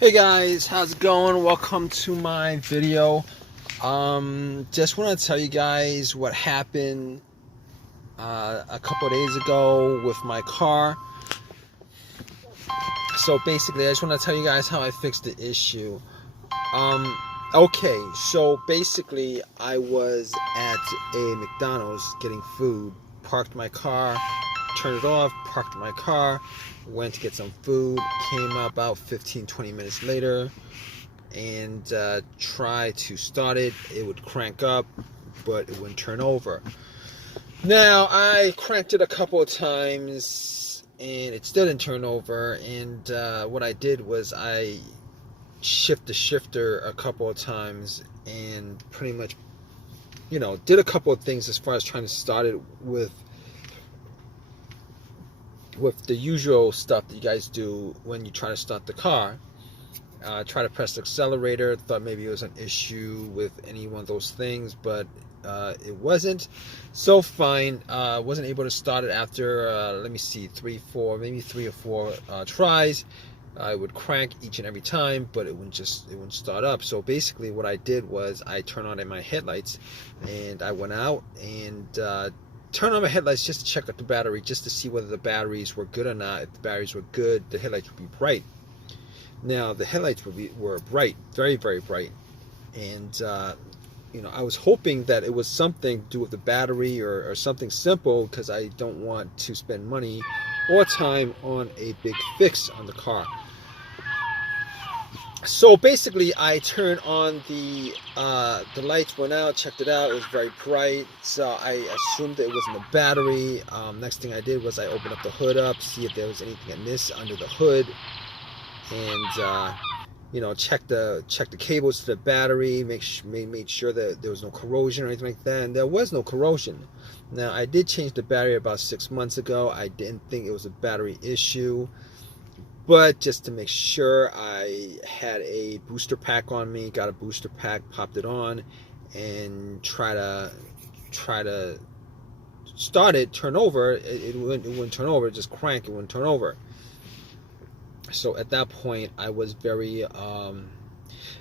Hey guys, how's it going? Welcome to my video. Just want to tell you guys what happened a couple of days ago with my car. So basically, I just want to tell you guys how I fixed the issue. Um, okay, so basically, I was at a McDonald's getting food, parked my car, turned it off, parked my car, went to get some food, came out about 15-20 minutes later, and try to start it. It would crank up, but it wouldn't turn over. Now I cranked it a couple of times and it still didn't turn over, and what I did was I shifted the shifter a couple of times and pretty much did a couple of things as far as trying to start it with the usual stuff that you guys do when you try to start the car. Try to press the accelerator, thought maybe it was an issue with any one of those things, but it wasn't. So fine, wasn't able to start it after, let me see, maybe 3 or 4 tries. I would crank each and every time, but it wouldn't start up. So basically what I did was I turned on my headlights, and I went out and turned on my headlights just to check out the battery, just to see whether the batteries were good or not. If the batteries were good, the headlights would be bright. Now the headlights were bright, very, very bright, and I was hoping that it was something to do with the battery or something simple, because I don't want to spend money or time on a big fix on the car. So basically, I turned on the lights, went out, checked it out. It was very bright, so I assumed that it wasn't the battery. Next thing I did was I opened up the hood see if there was anything amiss under the hood, and check the cables to the battery, made sure that there was no corrosion or anything like that, and there was no corrosion. Now I did change the battery about 6 months ago. I didn't think it was a battery issue, but just to make sure, I had a booster pack on me, got a booster pack, popped it on, and try to start it, turn over. It wouldn't turn over, just crank, it wouldn't turn over. So at that point I was very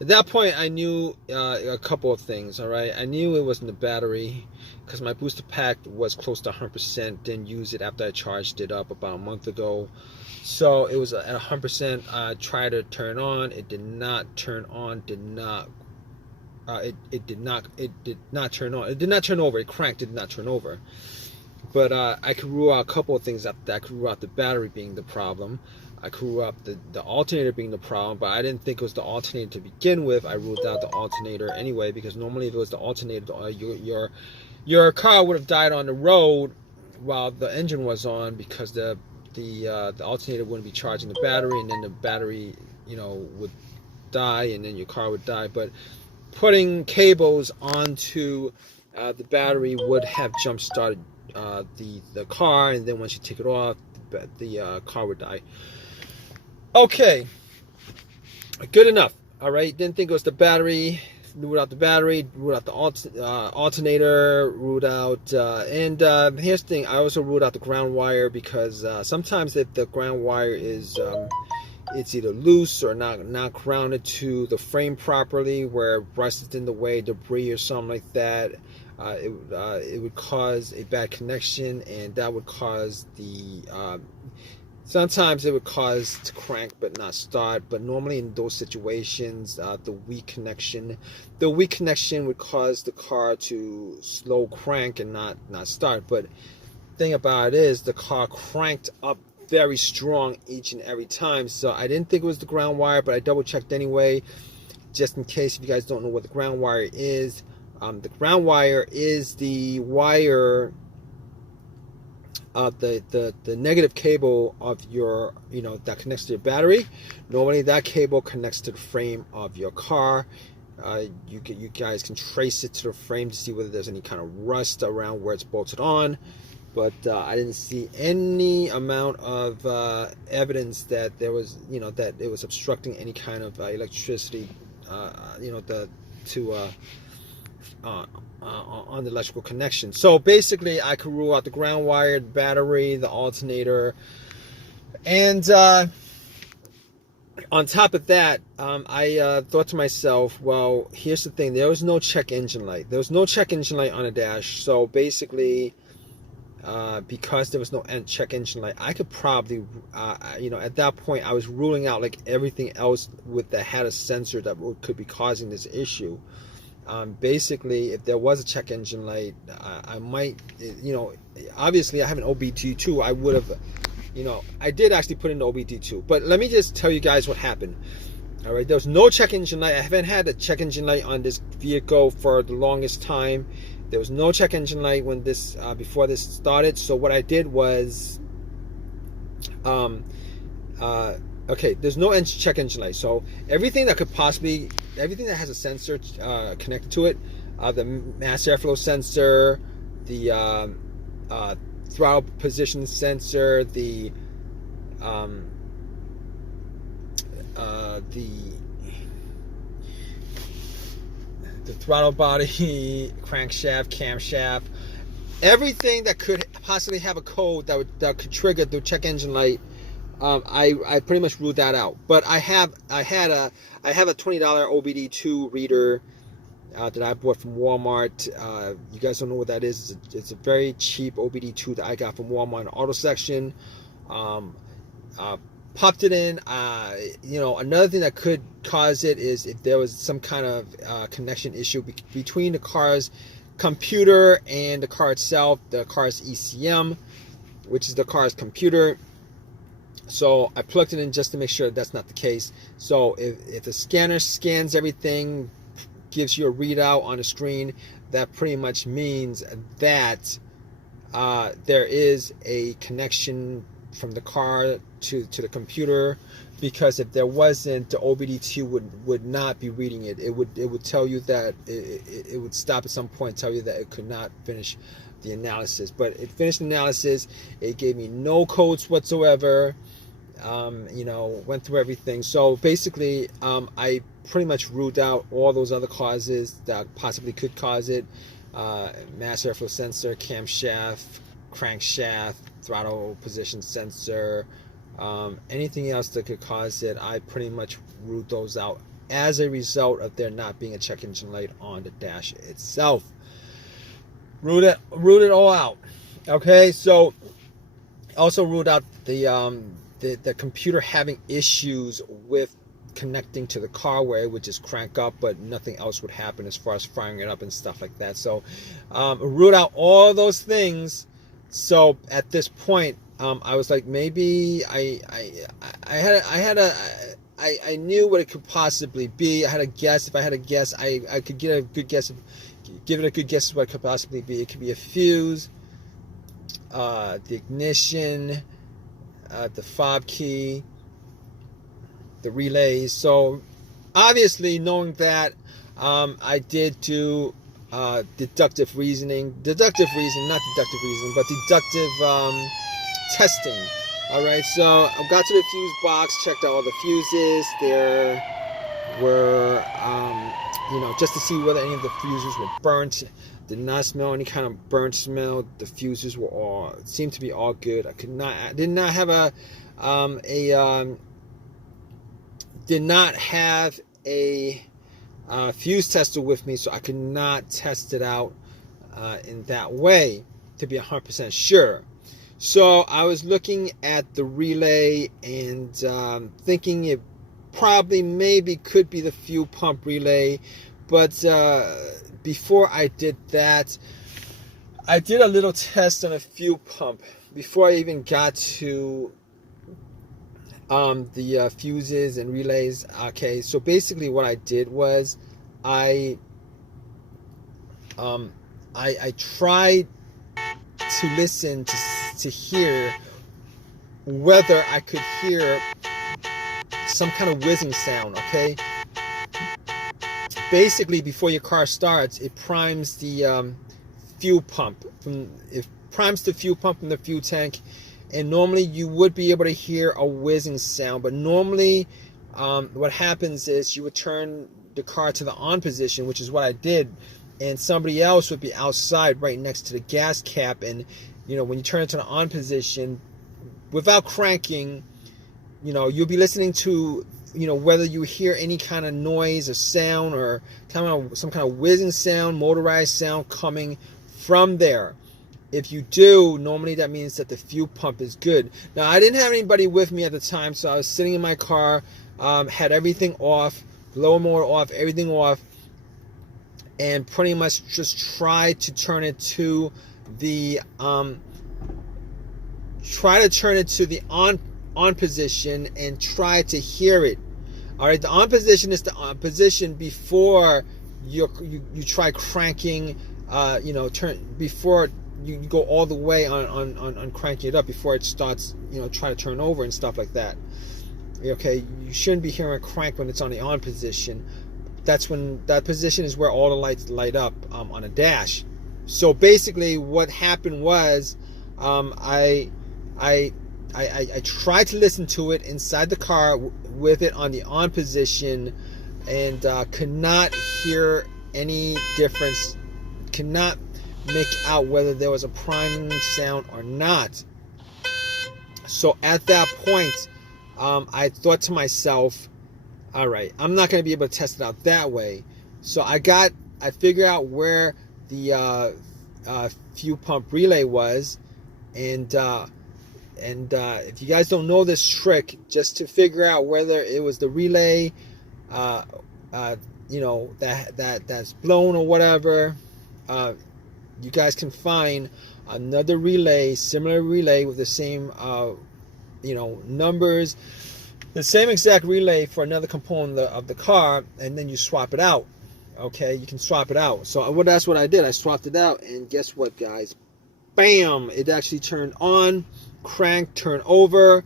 at that point I knew a couple of things. All right, I knew it wasn't the battery, because my booster pack was close to 100%. Didn't use it after I charged it up about a month ago, so it was at 100%. I tried to turn on, it did not turn on, it did not turn on, it did not turn over. It cranked, it did not turn over. But I could rule out a couple of things after that. I could rule out the battery being the problem. I could rule out the alternator being the problem, but I didn't think it was the alternator to begin with. I ruled out the alternator anyway, because normally if it was the alternator, your car would have died on the road while the engine was on, because the alternator wouldn't be charging the battery, and then the battery would die, and then your car would die. But putting cables onto the battery would have jump started the car, and then once you take it off, the car would die. Okay, good enough. All right, didn't think it was the battery. Ruled out the battery, ruled out the alternator, ruled out, and here's the thing, I also ruled out the ground wire, because sometimes if the ground wire is it's either loose or not grounded to the frame properly, where rust is in the way, debris or something like that, it would cause a bad connection, and that would cause sometimes it would cause to crank but not start. But normally in those situations, the weak connection would cause the car to slow crank and not start. But thing about it is, the car cranked up very strong each and every time. So I didn't think it was the ground wire, but I double checked anyway, just in case. If you guys don't know what the ground wire is, the ground wire is the wire, the negative cable of your, that connects to your battery. Normally that cable connects to the frame of your car. You guys can trace it to the frame to see whether there's any kind of rust around where it's bolted on. But I didn't see any amount of evidence that there was, that it was obstructing any kind of electricity, on the electrical connection. So basically, I could rule out the ground wire, the battery, the alternator, and On top of that, I thought to myself, well, here's the thing. There was no check engine light. There was no check engine light on the dash. So basically, because there was no check engine light, I could probably, at that point, I was ruling out like everything else that had a sensor that could be causing this issue. Basically, if there was a check engine light, I might, obviously I have an OBD2. I would have, I did actually put in the OBD2. But let me just tell you guys what happened. All right, there was no check engine light. I haven't had a check engine light on this vehicle for the longest time. There was no check engine light when before this started. So what I did was, okay, there's no check engine light. So everything that has a sensor connected to it, the mass airflow sensor, the throttle position sensor, the throttle body, crankshaft, camshaft, everything that could possibly have a code that could trigger the check engine light, I pretty much ruled that out. But I have a $20 OBD2 reader that I bought from Walmart. You guys don't know what that is. It's a very cheap OBD2 that I got from Walmart in the auto section. Popped it in. Another thing that could cause it is if there was some kind of connection issue between the car's computer and the car itself, the car's ECM, which is the car's computer. So I plugged it in just to make sure that's not the case. So if the scanner scans everything, gives you a readout on the screen, that pretty much means that there is a connection from the car to the computer, because if there wasn't, the OBD2 would not be reading it. It would tell you that it would stop at some point, tell you that it could not finish the analysis. But it finished the analysis. It gave me no codes whatsoever. Went through everything. So basically, I pretty much ruled out all those other causes that possibly could cause it. Mass airflow sensor, camshaft, crankshaft, throttle position sensor, anything else that could cause it, I pretty much ruled those out as a result of there not being a check engine light on the dash itself. Ruled it all out. Okay, so also ruled out the computer having issues with connecting to the car, where it would just crank up but nothing else would happen as far as firing it up and stuff like that. So ruled out all those things. So at this point, I was like, maybe I knew what it could possibly be. I had a guess. If I had a guess, I could give it a good guess of what it could possibly be. It could be a fuse, the ignition, the fob key, the relays. So obviously, knowing that, I did do deductive reasoning, not deductive reasoning, but deductive testing. All right, so I got to the fuse box, checked out all the fuses. There were, just to see whether any of the fuses were burnt. Did not smell any kind of burnt smell. The fuses were seemed to be all good. I did not have a fuse tester with me, so I could not test it out in that way to be 100% sure. So I was looking at the relay and thinking it maybe could be the fuel pump relay. But before I did that, I did a little test on a fuel pump before I even got to the fuses and relays. Okay, so basically what I did was I tried to listen to hear whether I could hear some kind of whizzing sound. Okay, basically before your car starts, it primes the fuel pump from the fuel tank, and normally you would be able to hear a whizzing sound. But normally what happens is you would turn the car to the on position, which is what I did, and somebody else would be outside right next to the gas cap, and when you turn it to the on position without cranking, you'll be listening to whether you hear any kind of noise or sound or some kind of whizzing sound, motorized sound coming from there. If you do, normally that means that the fuel pump is good. Now, I didn't have anybody with me at the time, so I was sitting in my car, had everything off, blower motor off, everything off, and pretty much just tried to turn it to the on position and try to hear it. All right, the on position is the on position before you try cranking. Before you go all the way on cranking it up, before it starts, try to turn over and stuff like that. Okay, you shouldn't be hearing a crank when it's on the on position. That's when that position is where all the lights light up on a dash. So basically, what happened was, I tried to listen to it inside the car with it on the on position, and could not hear any difference. Could not make out whether there was a priming sound or not. So at that point, I thought to myself, all right, I'm not going to be able to test it out that way. So I figured out where the fuel pump relay was, and if you guys don't know this trick, just to figure out whether it was the relay, that's blown or whatever, you guys can find another relay, similar relay with the same, numbers, the same exact relay for another component of the car, and then you swap it out. Okay, you can swap it out. So that's what I did. I swapped it out, and guess what, guys? Bam! It actually turned on, cranked, turned over,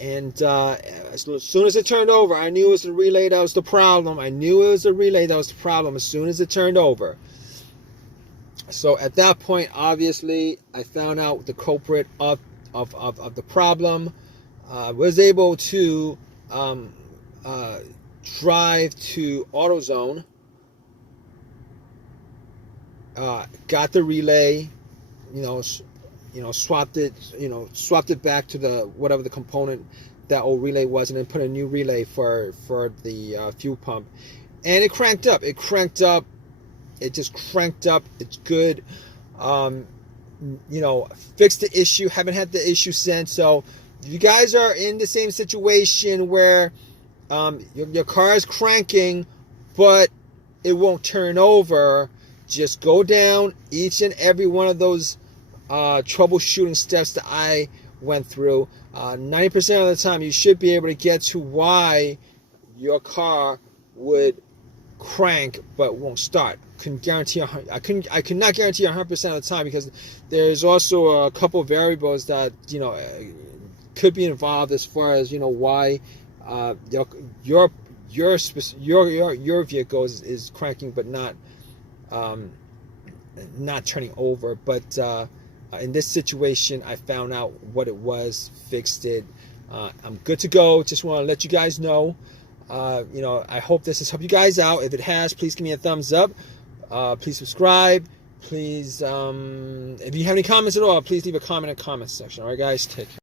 and as soon as it turned over, I knew it was the relay that was the problem. As soon as it turned over. So at that point, obviously, I found out the culprit of the problem. Was able to drive to AutoZone. Got the relay, swapped it back to the whatever the component that old relay was, and then put a new relay for the fuel pump, and it cranked up. It just cranked up. It's good. Fixed the issue. Haven't had the issue since. So if you guys are in the same situation where your car is cranking, but it won't turn over, just go down each and every one of those troubleshooting steps that I went through. 90% of the time, you should be able to get to why your car would crank but won't start. I could not guarantee 100% of the time, because there's also a couple of variables that could be involved as far as why your vehicle is cranking but not turning over. But in this situation, I found out what it was, fixed it. I'm good to go. Just want to let you guys know. I hope this has helped you guys out. If it has, please give me a thumbs up. Please subscribe. Please, if you have any comments at all, please leave a comment in the comment section. All right, guys, take care.